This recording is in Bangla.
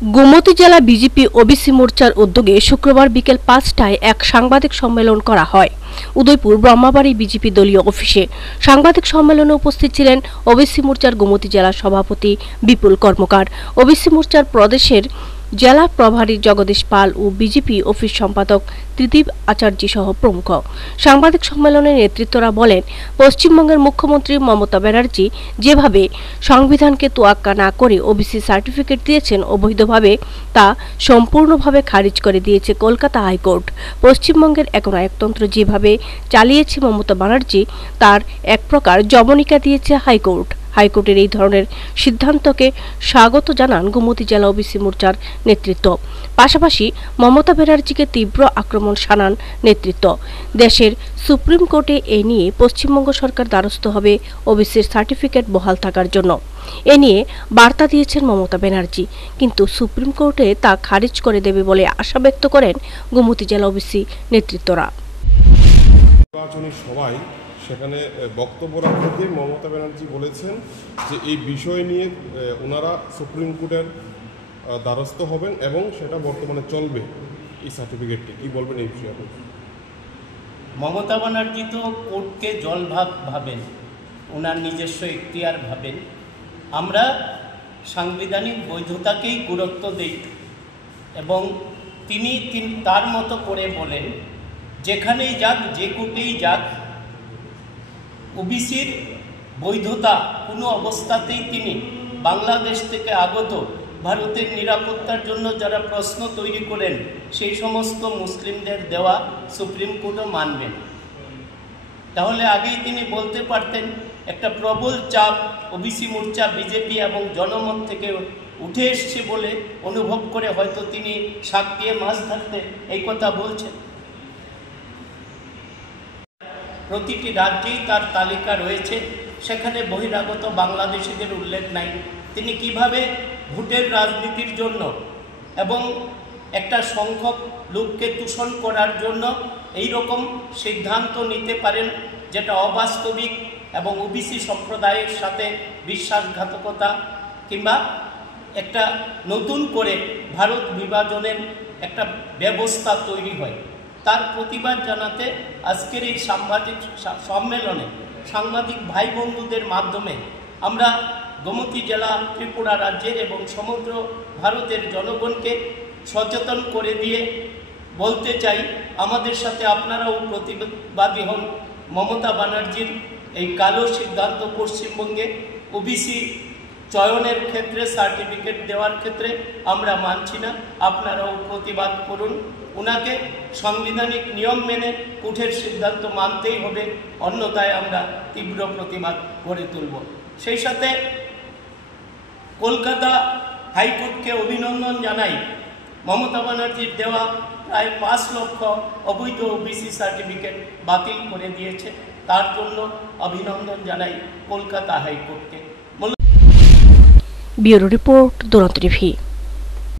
গোমতী জেলা বিজেপি ওবিসি মোর্চার উদ্যোগে শুক্রবার বিকেল ৫টায় এক সাংবাদিক সম্মেলন করা হয়। উদয়পুর ব্রহ্মাবাড়ী বিজেপি দলীয় অফিসে সাংবাদিক সম্মেলনে উপস্থিত ছিলেন ওবিসি মোর্চার গোমতী জেলা সভাপতি বিপুল কর্মকার, ওবিসি মোর্চার প্রদেশের জেলা প্রভারী জগদীশ পাল ও বিজেপি অফিস সম্পাদক ত্রিদীপ আচার্য সহ প্রমুখ। সাংবাদিক সম্মেলনে নেতৃত্বরা বলেন, পশ্চিমবঙ্গের মুখ্যমন্ত্রী মমতা ব্যানার্জি যেভাবে সংবিধানকে তোয়াক্কা না করে ওবিসি সার্টিফিকেট দিয়েছেন অবৈধভাবে, তা সম্পূর্ণভাবে খারিজ করে দিয়েছে কলকাতা হাইকোর্ট। পশ্চিমবঙ্গের একনায়কতন্ত্র যেভাবে চালিয়েছে মমতা ব্যানার্জি, তার এক প্রকার জবনিকা দিয়েছে হাইকোর্ট। হাইকোর্টের এই ধরনের সিদ্ধান্তকে স্বাগত জানান গোমতী জেলা ওবিসি মোর্চার নেতৃত্ব। পাশাপাশি মমতা ব্যানার্জিকে তীব্র আক্রমণ শানান নেতৃত্ব। দেশের সুপ্রিম কোর্টে এই নিয়ে পশ্চিমবঙ্গ সরকার দ্বারস্থ হবে ওবিসির সার্টিফিকেট বহাল থাকার জন্য। এ নিয়ে বার্তা দিয়েছেন মমতা ব্যানার্জি, কিন্তু সুপ্রিম কোর্টে তা খারিজ করে দেবে বলে আশা ব্যক্ত করেন গোমতী জেলা ওবিসি নেতৃত্বরা। সেখানে বক্তব্য রাখতে মমতা ব্যানার্জি বলেছেন যে এই বিষয় নিয়ে ওনারা সুপ্রিম কোর্টের দ্বারস্থ হবেন এবং সেটা বর্তমানে চলবে। এই সার্টিফিকেটটি কি বলবেন এই বিষয়ে? মমতা ব্যানার্জি তো কোর্টকে জলভাগ ভাবেন, ওনার নিজস্ব এখতিয়ার ভাবেন। আমরা সাংবিধানিক বৈধতাকেই গুরুত্ব দিই এবং তিনি তার মতো করে বলেন, যেখানেই যাক, যে কোর্টেই যাক, ওবিসির বৈধতা কোনো অবস্থাতেই তিনি বাংলাদেশ থেকে আগত ভারতের নিরাপত্তার জন্য যারা প্রশ্ন তৈরি করেন সেই সমস্ত মুসলিমদের দেওয়া সুপ্রিম কোর্টও মানবেন। তাহলে আগেই তিনি বলতে পারতেন, একটা প্রবল চাপ ওবিসি মোর্চা, বিজেপি এবং জনমত থেকে উঠে এসছে বলে অনুভব করে হয়তো তিনি শাক দিয়ে মাছ ধরতে এই কথা বলছেন। প্রতিটি রাজ্যেই তার তালিকা রয়েছে, সেখানে বহিরাগত বাংলাদেশিদের উল্লেখ নাই। তিনি কিভাবে ভোটের রাজনীতির জন্য এবং একটা সংখ্যক লোককে তুষণ করার জন্য এই রকম সিদ্ধান্ত নিতে পারেন, যেটা অবাস্তবিক এবং ওবিসি সম্প্রদায়ের সাথে বিশ্বাসঘাতকতা কিংবা একটা নতুন করে ভারত বিভাজনের একটা ব্যবস্থা তৈরি হয়। তার প্রতিবাদ জানাতে আজকের এই সম্মেলনে সাংবাদিক ভাই বন্ধুদের মাধ্যমে আমরা গোমতী জেলা, ত্রিপুরা রাজ্যের এবং সমগ্র ভারতের জনগণকে সচেতন করে দিয়ে বলতে চাই, আমাদের সাথে আপনারাও প্রতিবাদী হন। মমতা ব্যানার্জির এই কালো সিদ্ধান্ত পশ্চিমবঙ্গে ওবিসি চয়নের ক্ষেত্রে, সার্টিফিকেট দেওয়ার ক্ষেত্রে আমরা মানছি না। আপনারাও প্রতিবাদ করুন। ওনাকে সাংবিধানিক নিয়ম মেনে কোর্টের সিদ্ধান্ত মানতেই হবে, অন্যথায় আমরা তীব্র প্রতিবাদ গড়ে তুলব। সেই সাথে কলকাতা হাইকোর্টকে অভিনন্দন জানাই। মমতা ব্যানার্জির দেওয়া প্রায় ৫ লক্ষ অবৈধ ওবিসি সার্টিফিকেট বাতিল করে দিয়েছে, তার জন্য অভিনন্দন জানাই কলকাতা হাইকোর্টকে। ব্যুরো রিপোর্ট, দুরন্ত টিভি।